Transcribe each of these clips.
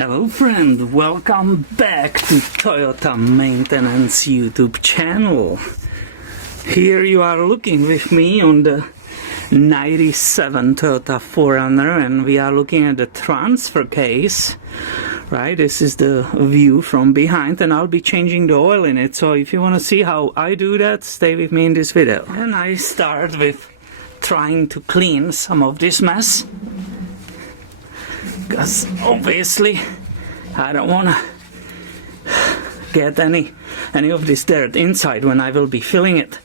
Hello friend, welcome back to Toyota Maintenance YouTube channel. Here you are looking with me on the 97 Toyota 4Runner and we are looking at the transfer case. Right, this is the view from behind and I'll be changing the oil in it. So if you want to see how I do that, stay with me in this video. And I start with trying to clean some of this mess, because obviously I don't want to get any of this dirt inside when I will be filling it.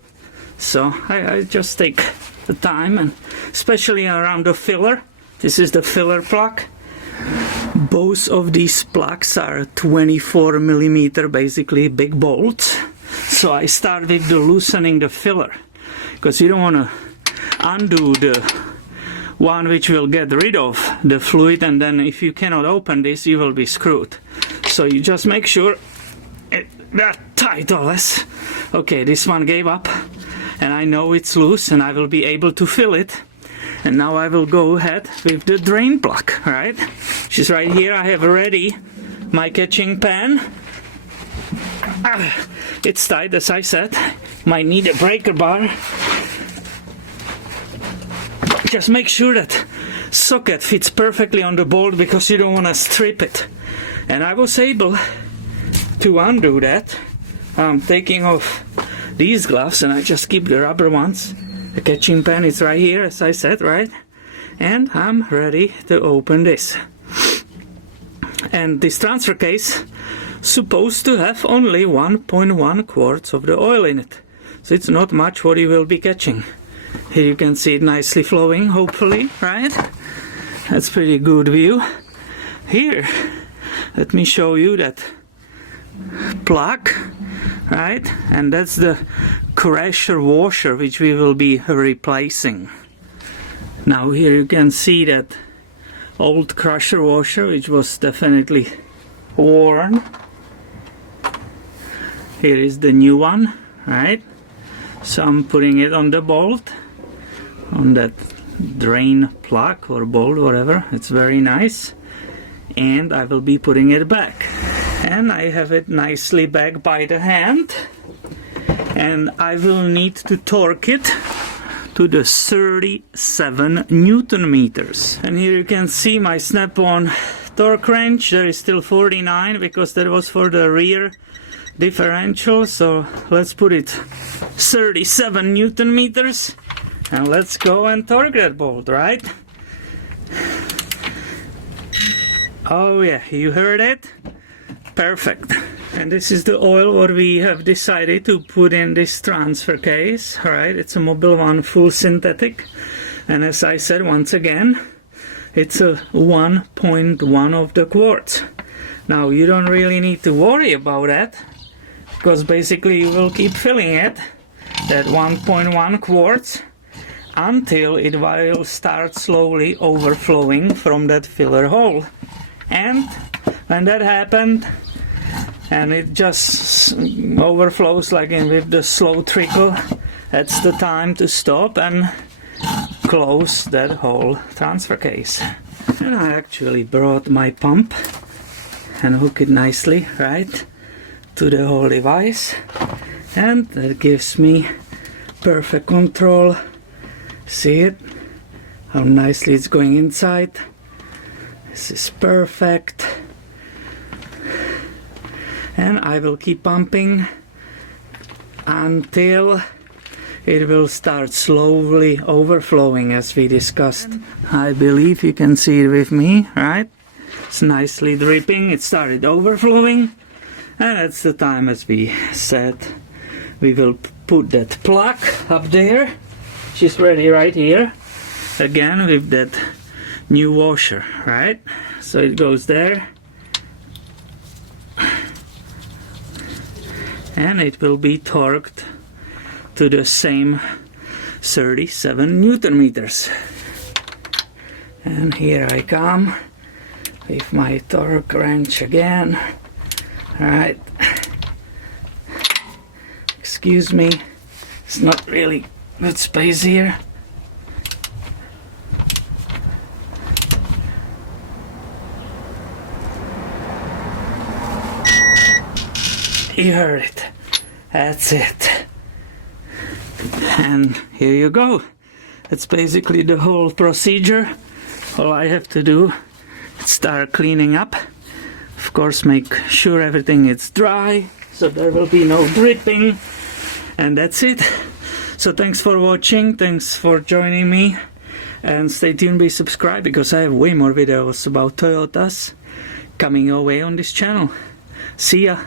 So I just take the time, and especially around the filler. This is the filler plug. Both of these plugs are 24 millimeter, basically big bolts. So I start with the loosening the filler, because you don't want to undo the one which will get rid of the fluid, and then if you cannot open this you will be screwed. So you just make sure that tight or less. Okay, this one gave up and I know it's loose and I will be able to fill it. And now I will go ahead with the drain plug, right? Which is right here. I have ready my catching pan. It's tight, as I said. Might need a breaker bar. Just make sure that socket fits perfectly on the bolt, because you don't want to strip it. And I was able to undo that. I'm taking off these gloves and I just keep the rubber ones. The catching pan is right here, as I said, right? And I'm ready to open this. And this transfer case supposed to have only 1.1 quarts of the oil in it. So it's not much what you will be catching. Here you can see it nicely flowing, hopefully, right? That's pretty good view. Here, let me show you that plug, right? And that's the crusher washer which we will be replacing. Now here you can see that old crusher washer which was definitely worn. Here is the new one, right? So I'm putting it on the bolt, on that drain plug or bolt, whatever. It's very nice. And I will be putting it back. And I have it nicely back by the hand. And I will need to torque it to the 37 Newton meters. And here you can see my snap-on torque wrench. There is still 49 because that was for the rear differential. So let's put it 37 Newton meters. And let's go and torque that bolt, right? Oh yeah, you heard it? Perfect. And this is the oil what we have decided to put in this transfer case, right? It's a Mobil1 full synthetic. And as I said once again, it's a 1.1 of the quarts. Now you don't really need to worry about that, because basically you will keep filling it, that 1.1 quarts, until it will start slowly overflowing from that filler hole. And when that happened, and it just overflows like with the slow trickle, that's the time to stop and close that whole transfer case. And I actually brought my pump and hook it nicely, right, to the whole device, and that gives me perfect control. See it? How nicely it's going inside. This is perfect. And I will keep pumping until it will start slowly overflowing, as we discussed. I believe you can see it with me, right? It's nicely dripping. It started overflowing. And that's the time, as we said, we will put that plug up there. She's ready right here, again with that new washer, right? So it goes there, and it will be torqued to the same 37 Newton meters. And here I come with my torque wrench again, right? Excuse me, it's not really good space here. You heard it. That's it. And here you go. That's basically the whole procedure. All I have to do is start cleaning up. Of course, make sure everything is dry, so there will be no dripping. And that's it. So thanks for watching, thanks for joining me. And stay tuned, be subscribed, because I have way more videos about Toyotas coming your way on this channel. See ya!